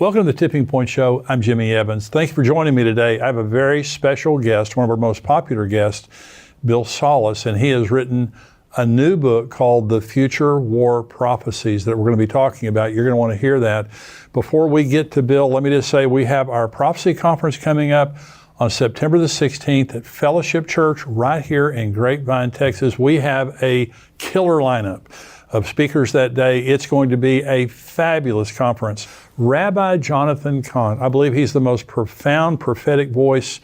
Welcome to the Tipping Point Show. I'm Jimmy Evans. Thank you for joining me today. I have a very special guest, one of our most popular guests, Bill Salus, and he has written a new book called The Future War Prophecies that we're going to be talking about. You're going to want to hear that. Before we get to Bill, let me just say we have our prophecy conference coming up on September the 16th at Fellowship Church right here in Grapevine, Texas. We have a killer lineup of speakers that day. It's going to be a fabulous conference. Rabbi Jonathan Cahn, I believe he's the most profound prophetic voice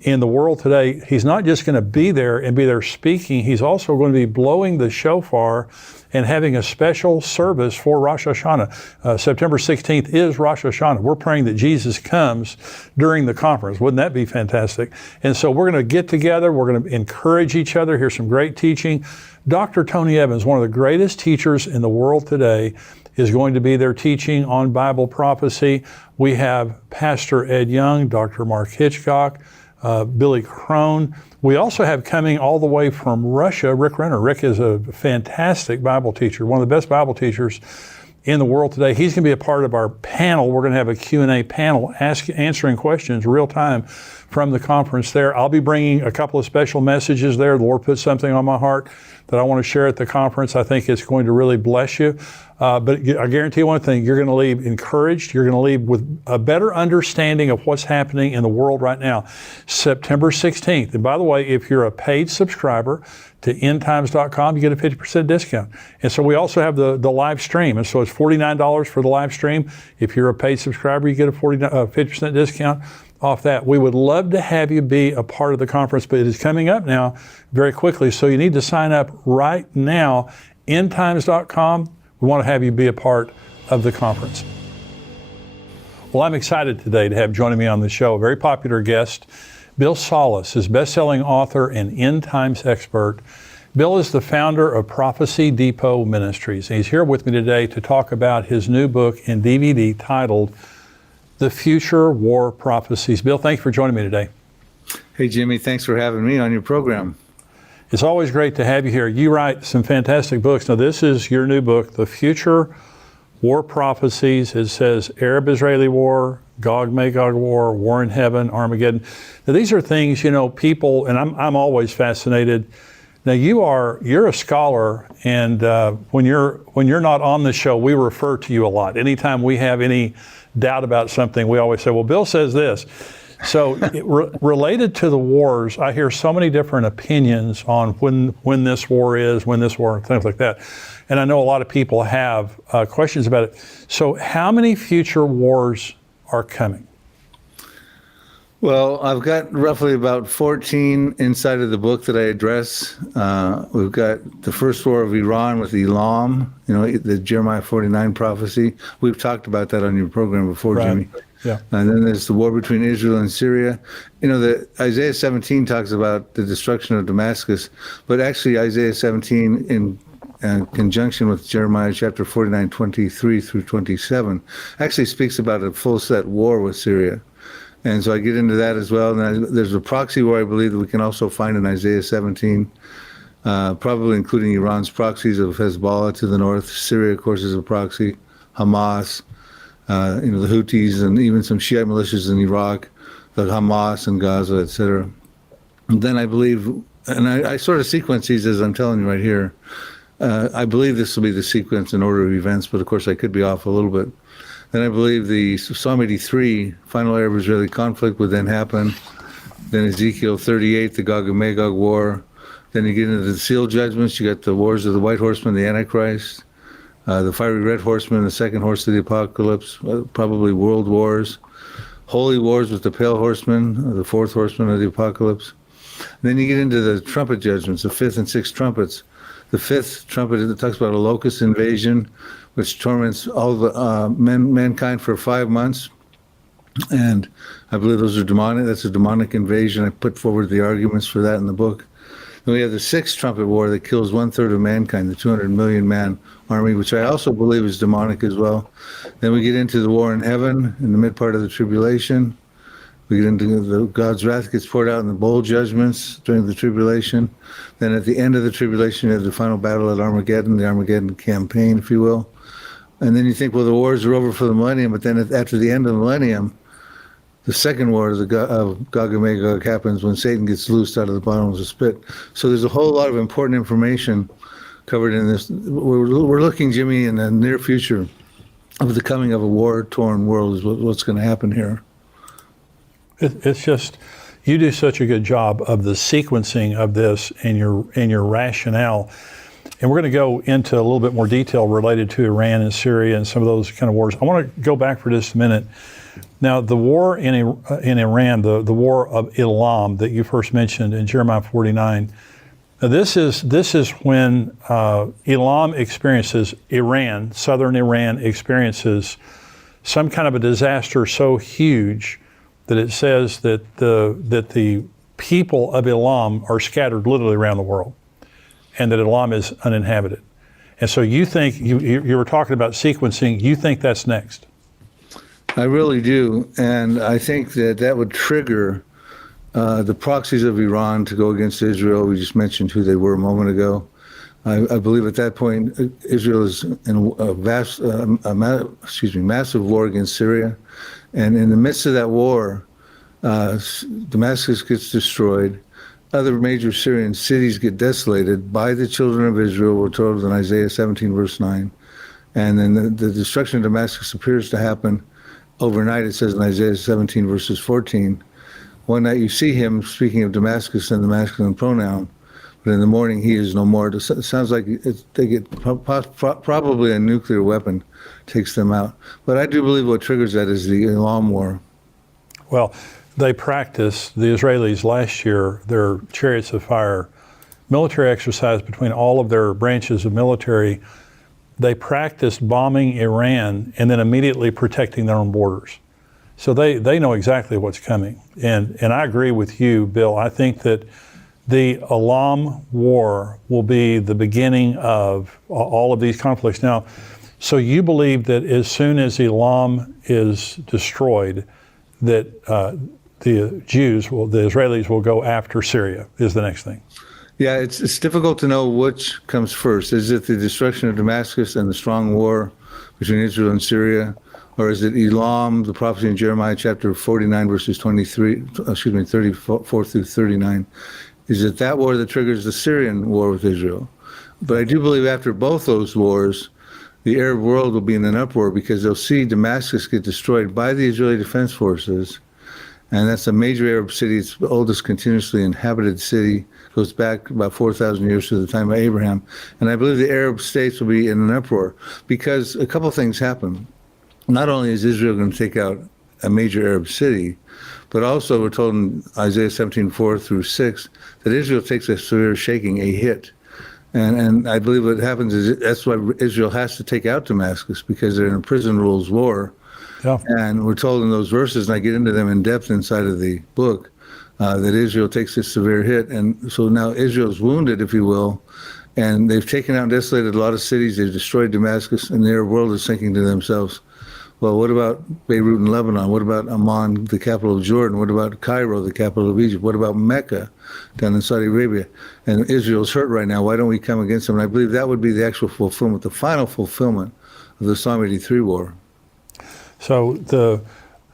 in the world today. He's not just going to be there and be there speaking, he's also going to be blowing the shofar and having a special service for Rosh Hashanah. September 16th is Rosh Hashanah. We're praying that Jesus comes during the conference. Wouldn't that be fantastic? And so we're going to get together. We're going to encourage each other, hear some great teaching. Dr. Tony Evans, one of the greatest teachers in the world today, is going to be there teaching on Bible prophecy. We have Pastor Ed Young, Dr. Mark Hitchcock, Billy Crone. We also have coming all the way from Russia, Rick Renner. Rick is a fantastic Bible teacher, one of the best Bible teachers in the world today. He's going to be a part of our panel. We're going to have a Q&A panel answering questions real time from the conference there. I'll be bringing a couple of special messages there. The Lord put something on my heart that I want to share at the conference. I think it's going to really bless you. But I guarantee you one thing, you're going to leave encouraged. You're going to leave with a better understanding of what's happening in the world right now. September 16th. And by the way, if you're a paid subscriber to endtimes.com, you get a 50% discount. And so we also have the live stream. And so it's $49 for the live stream. If you're a paid subscriber, you get a 50% discount off that. We would love to have you be a part of the conference, but it is coming up now very quickly. So you need to sign up right now, endtimes.com. We want to have you be a part of the conference. Well, I'm excited today to have joining me on the show a very popular guest, Bill Salus, is best-selling author and end times expert. Bill is the founder of Prophecy Depot Ministries. He's here with me today to talk about his new book and DVD titled The Future War Prophecies. Bill, thanks for joining me today. Hey, Jimmy, thanks for having me on your program. It's always great to have you here. You write some fantastic books. Now, this is your new book, The Future War Prophecies. It says Arab-Israeli War, Gog-Magog War, War in Heaven, Armageddon. Now, these are things, people, and I'm always fascinated. Now, you're a scholar, and when you're not on the show, we refer to you a lot. Anytime we have any doubt about something, we always say, well, Bill says this. So related to the wars, I hear so many different opinions on when this war is, when this war, things like that. And I know a lot of people have questions about it. So how many future wars are coming? Well, I've got roughly about 14 inside of the book that I address. We've got the first war of Iran with Elam, the Jeremiah 49 prophecy. We've talked about that on your program before, right, Jimmy. Yeah. And then there's the war between Israel and Syria. The Isaiah 17 talks about the destruction of Damascus, but actually Isaiah 17 in conjunction with Jeremiah chapter 49, 23 through 27 actually speaks about a full set war with Syria. And so I get into that as well. And there's a proxy war I believe that we can also find in Isaiah 17, probably including Iran's proxies of Hezbollah to the north. Syria, of course, is a proxy. Hamas, the Houthis, and even some Shiite militias in Iraq, the Hamas and Gaza, etc. And then I believe, and I sort of sequence these as I'm telling you right here. I believe this will be the sequence in order of events, but of course I could be off a little bit. Then I believe the Psalm 83, final Arab-Israeli conflict, would then happen. Then Ezekiel 38, the Gog and Magog war. Then you get into the seal judgments. You got the wars of the white horseman, the Antichrist, the fiery red horseman, the second horse of the apocalypse, probably world wars, holy wars with the pale horseman, the fourth horseman of the apocalypse. And then you get into the trumpet judgments, the fifth and sixth trumpets. The fifth trumpet, it talks about a locust invasion, which torments all the mankind for 5 months. And I believe those are demonic. That's a demonic invasion. I put forward the arguments for that in the book. Then we have the sixth trumpet war that kills 1/3 of mankind, the 200 million man army, which I also believe is demonic as well. Then we get into the war in heaven in the mid part of the tribulation. We get into God's wrath gets poured out in the bowl judgments during the tribulation. Then at the end of the tribulation, you have the final battle at Armageddon, the Armageddon campaign, if you will. And then you think, well, the wars are over for the millennium, but then after the end of the millennium, the second war of Gog and Magog happens when Satan gets loosed out of the bottomless pit. So there's a whole lot of important information covered in this. We're looking, Jimmy, in the near future of the coming of a war-torn world is what's going to happen here. It's just, you do such a good job of the sequencing of this and your rationale. And we're going to go into a little bit more detail related to Iran and Syria and some of those kind of wars. I want to go back for just a minute. Now, the war in Iran, the war of Elam that you first mentioned in Jeremiah 49, now this is when Elam experiences, southern Iran experiences some kind of a disaster so huge that it says that the people of Elam are scattered literally around the world, and that Elam is uninhabited. And so you think, you were talking about sequencing, you think that's next? I really do, and I think that would trigger the proxies of Iran to go against Israel. We just mentioned who they were a moment ago. I believe at that point Israel is in a massive war against Syria, and in the midst of that war, Damascus gets destroyed. Other major Syrian cities get desolated by the children of Israel. We're told in Isaiah 17, verse 9, and then the destruction of Damascus appears to happen overnight. It says in Isaiah 17, verses 14, one night you see him speaking of Damascus in the masculine pronoun, but in the morning he is no more. It sounds like they get probably a nuclear weapon takes them out. But I do believe what triggers that is the Elam War. Well, they practiced, the Israelis last year, their chariots of fire, military exercise between all of their branches of military. They practiced bombing Iran and then immediately protecting their own borders. So they know exactly what's coming. And I agree with you, Bill. I think that the Elam War will be the beginning of all of these conflicts. Now, so you believe that as soon as Elam is destroyed, that the Israelis will go after Syria is the next thing? Yeah, it's difficult to know which comes first. Is it the destruction of Damascus and the strong war between Israel and Syria? Or is it Elam, the prophecy in Jeremiah chapter 49, verses 34 through 39? Is it that war that triggers the Syrian war with Israel? But I do believe after both those wars, the Arab world will be in an uproar because they'll see Damascus get destroyed by the Israeli Defense Forces. And that's a major Arab city. It's the oldest continuously inhabited city. Goes back about 4,000 years to the time of Abraham. And I believe the Arab states will be in an uproar because a couple things happen. Not only is Israel going to take out a major Arab city, but also we're told in Isaiah 17:4 through 6 that Israel takes a severe shaking, a hit. And I believe what happens is that's why Israel has to take out Damascus, because they're in a prison rules war. Yeah. And we're told in those verses, and I get into them in depth inside of the book, that Israel takes this severe hit. And so now Israel's wounded, if you will, and they've taken out and desolated a lot of cities. They've destroyed Damascus, and their world is thinking to themselves, well, what about Beirut in Lebanon? What about Amman, the capital of Jordan? What about Cairo, the capital of Egypt? What about Mecca down in Saudi Arabia? And Israel's hurt right now. Why don't we come against them? And I believe that would be the actual fulfillment, the final fulfillment of the Psalm 83 war. So the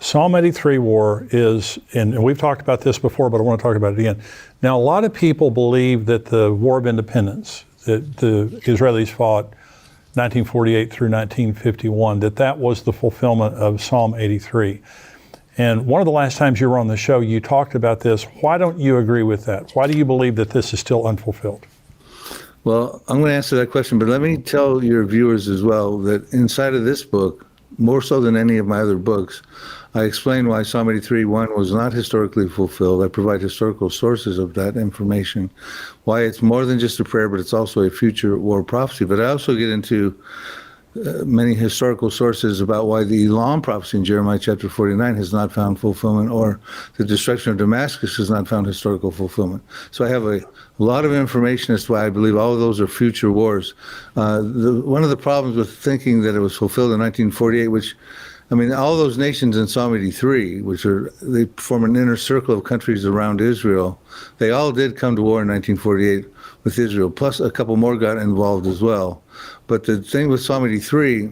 Psalm 83 war is, and we've talked about this before, but I want to talk about it again. Now, a lot of people believe that the War of Independence that the Israelis fought 1948 through 1951, that was the fulfillment of Psalm 83. And one of the last times you were on the show, you talked about this. Why don't you agree with that? Why do you believe that this is still unfulfilled? Well, I'm going to answer that question, but let me tell your viewers as well that inside of this book, more so than any of my other books, I explain why Psalm 83:1 was not historically fulfilled. I provide historical sources of that information, why it's more than just a prayer, but it's also a future war prophecy. But I also get into many historical sources about why the Elam prophecy in Jeremiah chapter 49 has not found fulfillment, or the destruction of Damascus has not found historical fulfillment. So I have a lot of information as to why I believe all of those are future wars. One of the problems with thinking that it was fulfilled in 1948, which, I mean, all those nations in Psalm 83, they form an inner circle of countries around Israel, they all did come to war in 1948 with Israel, plus a couple more got involved as well. But the thing with Psalm 83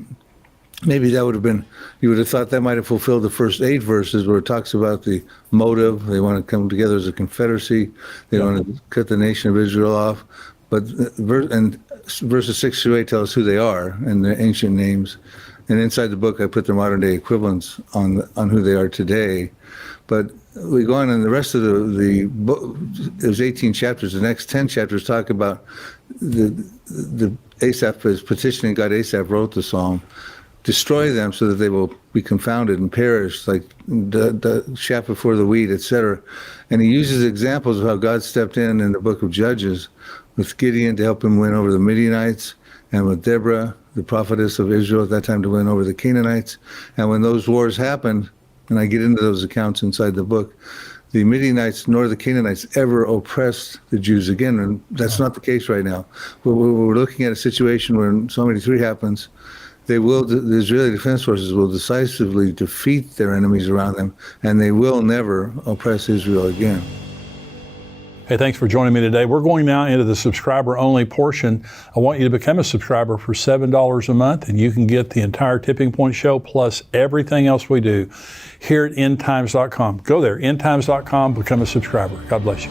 maybe that would have been, you would have thought that might have fulfilled the first 8 verses where it talks about the motive. They want to come together as a confederacy. They want to cut the nation of Israel off. But verses 6 through 8 tell us who they are and their ancient names. And inside the book, I put their modern day equivalents on who they are today. But we go on, and the rest of the book, there's 18 chapters. The next 10 chapters talk about the Asaph is petitioning God. Asaph wrote the psalm. Destroy them so that they will be confounded and perish, like the chaff before the wheat, etc. And he uses examples of how God stepped in the book of Judges with Gideon to help him win over the Midianites, and with Deborah, the prophetess of Israel at that time, to win over the Canaanites. And when those wars happened, and I get into those accounts inside the book, the Midianites nor the Canaanites ever oppressed the Jews again, and that's not the case right now. We're looking at a situation where Psalm 83 happens. The Israeli Defense Forces will decisively defeat their enemies around them, and they will never oppress Israel again. Hey, thanks for joining me today. We're going now into the subscriber-only portion. I want you to become a subscriber for $7 a month, and you can get the entire Tipping Point show plus everything else we do here at endtimes.com. Go there, endtimes.com, become a subscriber. God bless you.